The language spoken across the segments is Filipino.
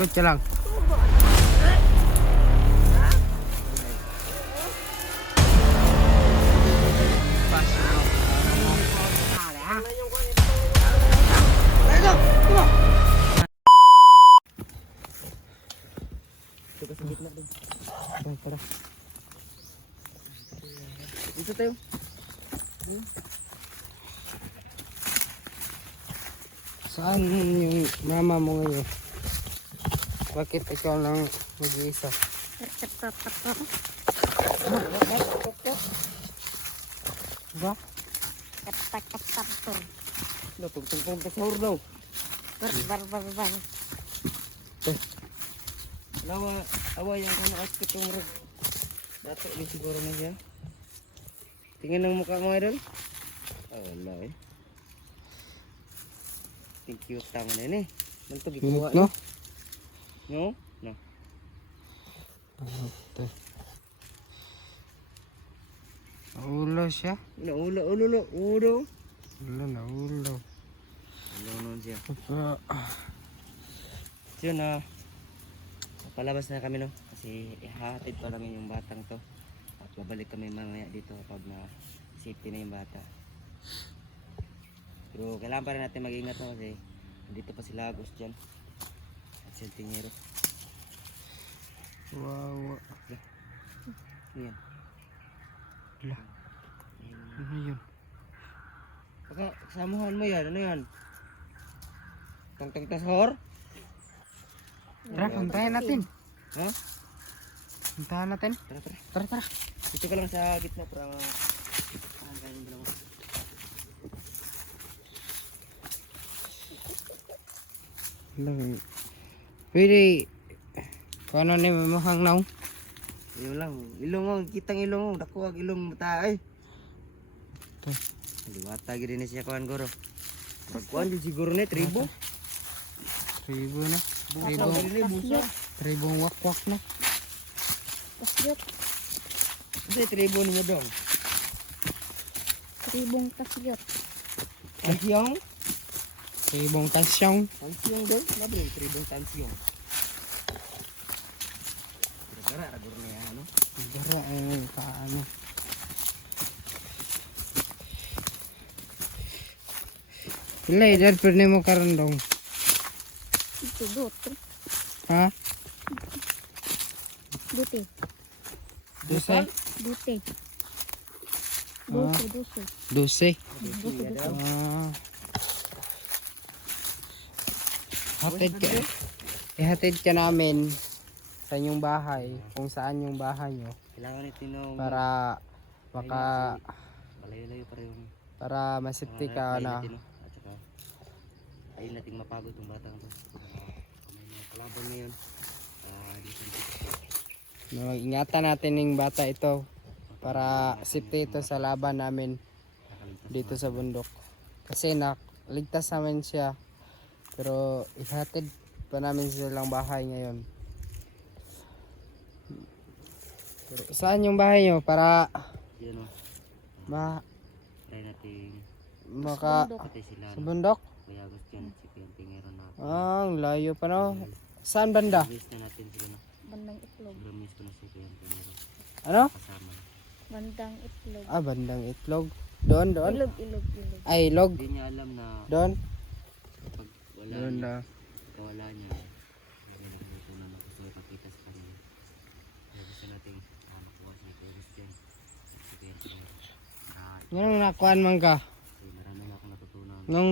Ikot ka lang. Tara. Dito tayo. Saan yung mama mo ngayon? Bakit ikaw lang mag-iisa? Ba? Katak-katak. Tugtog-tugtog sa sahur daw. Bar. Awa yung kano aspect yung rag. Dato din siguro na siya. Tingnan ng mukha mo idol. Wala eh. Thank you tama na yun eh. Nantog ikuha no? No? No. Naulo siya? Naulo. Ulo nun siya. So na palabas na kami no kasi ihahatid pa namin yung batang to at babalik kami mamaya dito pag na safety na yung bata. Pero kailangan pa rin natin mag-ingat no kasi dito pa sila Agos dyan at Sentingero. Wow. Ayan. Ano yun? Kasamahan mo yan. Ano yan? Tang-tang-tasor? Tara, puntahan natin. Ha? Puntahan natin. Tara. Dito ka lang sa gitna para kain yung dalawa. Pwede kung ano ni mamahang naw? Yun lang. Ilong mo. Kitang ilong mo. Dako ang ilong mata ay. Ito. Liwata gini ni siya kuhan goro. Magkuhan din siguro ni tribo. Tribo na. Tribong wakwak na. Tasyot. Hindi, tribo niyo dong. Tribong tasyot. Tansyong? Tribong tansyong. Tansyong dong? Labi yung tribong tansyong. Gara, ragor na yan, ano? Gara, paano? Pilay, dad, pwede mo karon dong. Ito, dote. Ha? Dote. Dose? Dote. Ah. Dose. Dose? Dote. Hatid ka. Ihatid ka namin sa inyong bahay, kung saan yung bahay nyo. Kailangan itinong para baka malayo-layo pa rin. Para masipti ka na. At saka ayun nating mapagod yung batang to. May mga kalaban ngayon. Ingatan natin yung bata ito para safety ito sa laban namin dito sa bundok. Kasi ligtas namin siya. Pero ihatid pa namin silang bahay ngayon. Pero saan yung bahay nyo para try natin sa bundok? Ang layo pa no. Saan banda? Bandang Itlog. Ano? Bandang Itlog. Bandang Itlog. Doon. Ilog. Ay, Ilog. Hindi niya alam na Doon. pag wala Doon niya, na. pag wala niya, ito na gusto ipakita sa kanila. Kaya gusto natin makuha siya kay Christian. Nung nakuan man ka? Marami na akong natutunan. Nung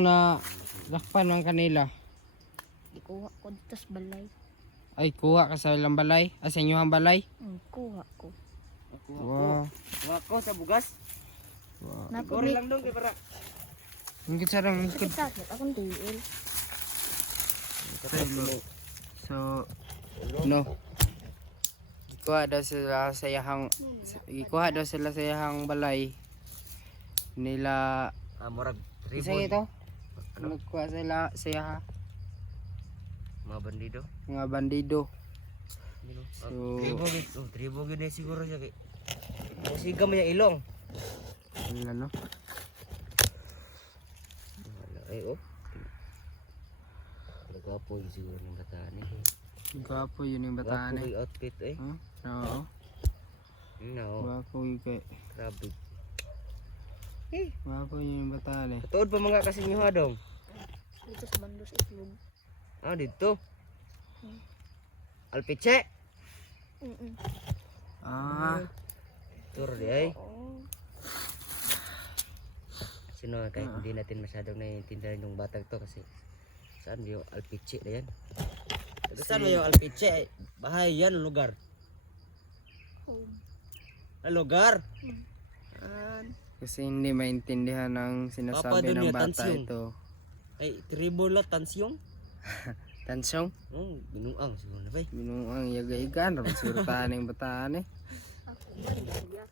lakpan man kanila? Ikuha ko dito sa balay. Ay, kuha ka sa ilang balay? Sa inyong balay? Kuha ko. Wow. Kuha ko sa bugas. Wow. Gori lang dong kay para. Ang sarang Sakit akong tuil. So, no. Ikuha daw sila sa yahang balay nila. Murag Isa tribon. ito? Nagkuha sila sa yaha. Mga bandido. Mga bandido. So, Tribo gid siguro siya kay. Siga mo yung ilong. ano? Ay oh. Nagwapo siguro ng kataan eh. Gwapo yun yung bataan Wapo eh. yung outfit eh. Huh? Oo. No. Gwapo yung kay. Grabe. Gwapo yun yung bataan eh. Katuod pa mga kasi nyo ha dong. Dito sa bando sa itlog. Ah, dito. Hmm. Alpiche. Ah. Tur di ay. Oo. Sino kahit hindi natin masyadong naiintindihan yung batag to kasi saan yung Alpiche na yan? Saan ba yung Alpiche? Bahay yan, lugar. Home. Na lugar? Kasi hindi maintindihan ang Papa sinasabi doon ng niya, bata tansyong. ito. Ay, tribo la tansyong? Tansyong? Binuang siguro na ba? Binuang yaga-igan. Surutahan ng bataan eh. Ako, Maria.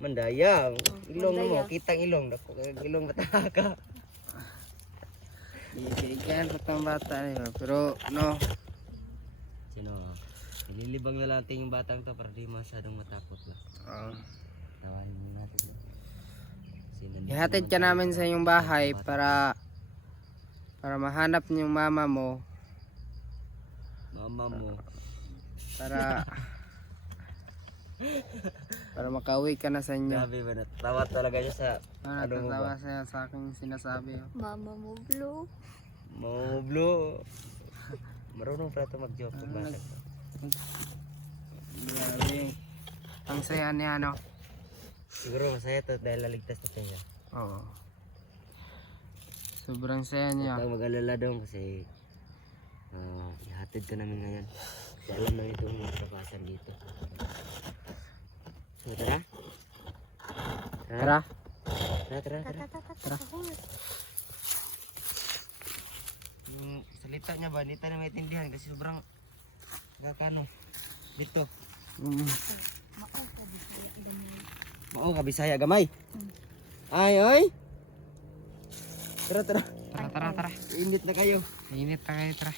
Mandaya. Ilong Mandaya. mo, kitang ilong. Dako kag ilong bataka. Yaga-igan patang bata eh. Pero no. Sino? Ililibang na natin yung batang to para di masyadong matakot lang. Tawanin mo natin. Kasi nandito Ihatid ka naman namin tayo sa iyong bahay para mahanap yung mama mo. Mama mo. Para makauwi ka na sa inyo. Grabe ba, natawa talaga siya sa ano mo Natatawa ba? siya sa aking sinasabi. Mama mo blue. Moblo. Marunong pala ito mag-joke kung bata. Grabe. Ang saya niya no. Siguro masaya to dahil naligtas na siya. Oo. Sobrang saya niya. Huwag kang mag-alala daw kasi ihatid ka namin ngayon. Kasi alam namin itong mga trabasan dito. So tara? Tara. Tara. Tara. Yung salita niya ba, hindi tayo na maintindihan kasi sobrang nakakano. Dito. Mao ka Bisaya gamay. Ay. Tara. Tara. Init na kayo. Init na kayo, tara.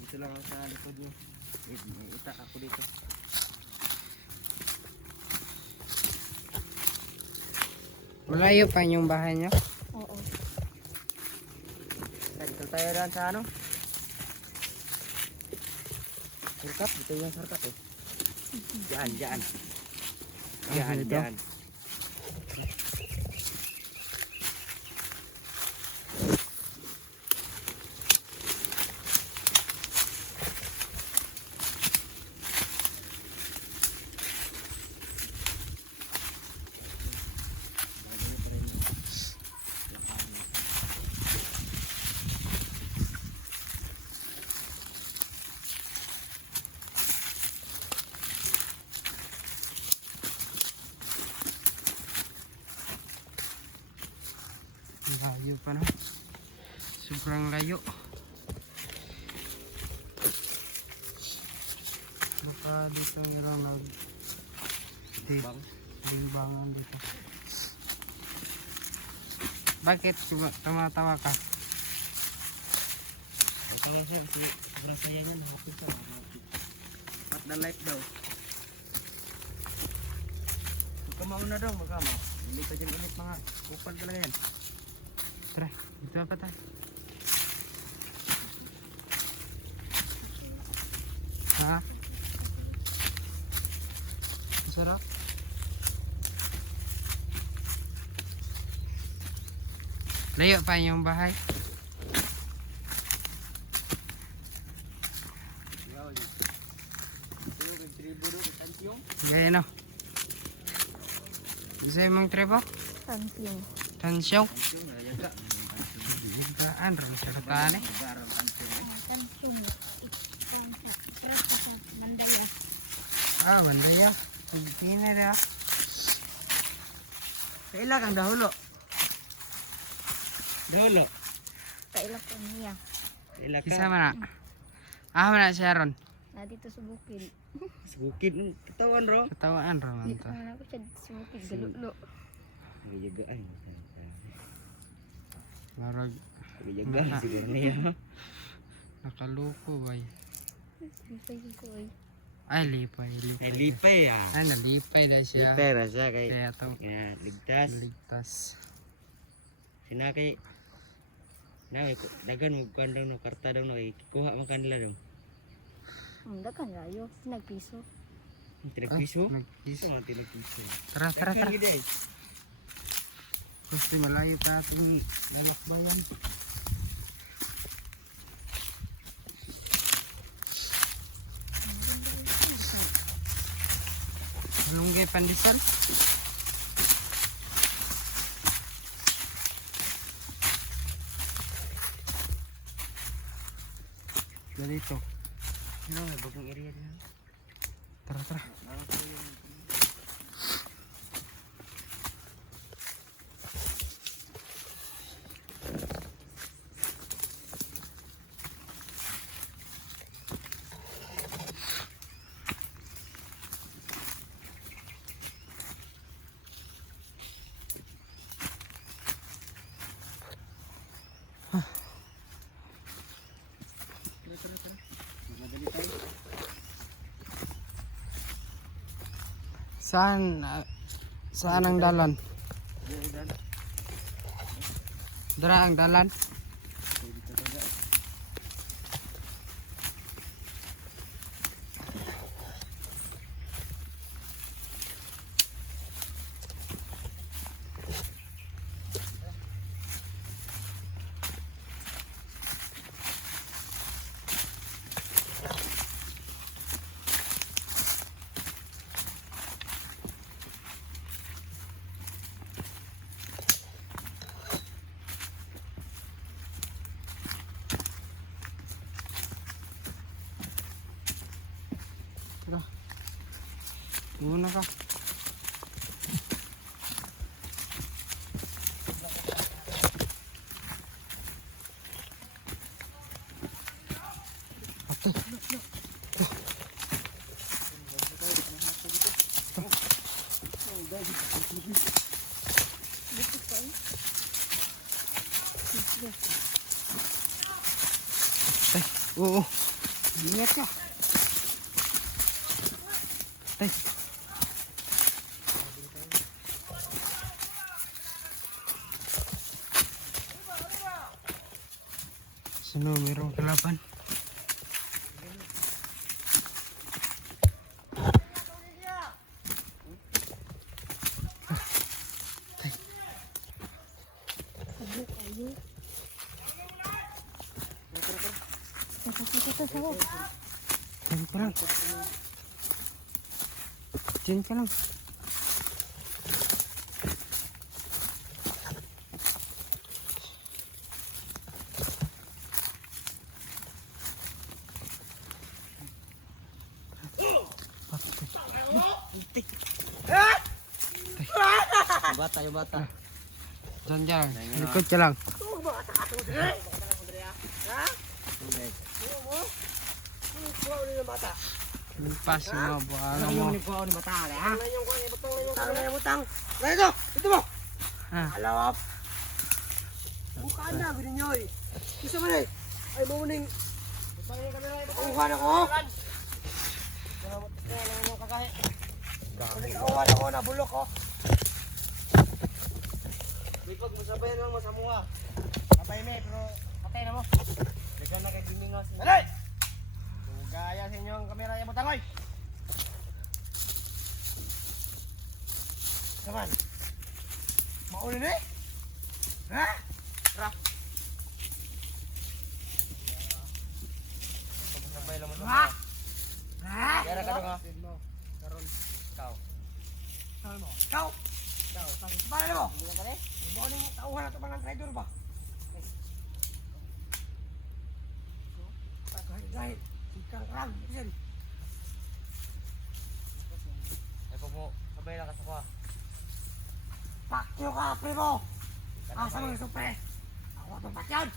Dito lang sa likod niyo. May itak ako dito. Malayo pa yung bahay niyo? Oo. Dito tayo daan sa ano? Sarkap, dito yung sarkap eh. Diyan. Dito? Diyan. Layo pa na. Sobrang layo. Baka dito mayroong limbangan dito. Bakit tumatawa ka? Ito lang siya, sobrang saya niya, happy siya. At the life daw. Huwag ka mauna daw, magkama. Hindi pa dyan ulit mga kupal talaga yan. Tara, dito pa tayo. Ha? Masarap? Layo pa yung bahay. Gaya no. Bisa emang tribo? Tansyong. Tansyong? Bukaan ron sa kataan eh. Tansyong. Mandaya. Ah, bandaya. Hindi na rin. Kaila kang dahulo. Dahulo. Kailak ko niya. Kaila ka. Isa man na. Ah, man na siya ron. Na dito sa bukid. Sa bukid ng katawan ro. Katawaan ron man Dito to. na ako siya sa bukid. Galulo. Magayagaan. Marag Magayagaan siguro niya. nakaluko ba eh. Lipay ko ay. Ay, lipay. Kay lipay ah. Ay, nalipay na siya. Lipay ra siya kay. Kaya ito, Kaya ligtas. ligtas. Sinakay. Na dagan mo kuan daw no karta daw no kuha man kanila daw. Ang dagan rayo. Nagpiso. Tinagpiso? Nag-kiss. Mga tinagpiso. Tara, tara, tara. Gid ay. Kasi malayo pa ating lalakbayan. Malunggay pandesal. Dito. Ano may bagong area din. Tara, tara. Saan ang dalan? Dara ang dalan. Tara. Muna ka. Tay, oo. Ingat ka. Tay. Sino mayroong kalaban? Diyan ka lang. Diyan ka lang. Yung bata. Diyan ka lang. Likod ka lang. Limpas yung mga buhalo mo. Kuha ni bata ha. Butang. Dito, ito mo. Ah, Alawap. Bukaan na, gini nyo eh. Gusto mo na eh. Ay, mamuning. Kuha na ko. Kuha na ko, nabulok ko. Bipag, masabayan lang mo sa mga. Kapay me, pero patay na mo. Bigyan na kay Bimingos. Alay! Gaya sa inyo ang kamera niya, Butangoy. Kaman. Maulin eh? Ha? Tara. Sabay lang mo sa mga. Ha? Kaya ka nga. Karon. Ikaw. Ikaw mo. Ikaw. Ikaw. Para mo. Hindi ka rin? Hindi mo rin tauhan na ito mga trader ba? Kahit. Sikang krang. Isan. Ay pag mo sabay lang ka sa kuha. Pakyo ka, primo! Asa mo yung supre? Ako itong pakyan!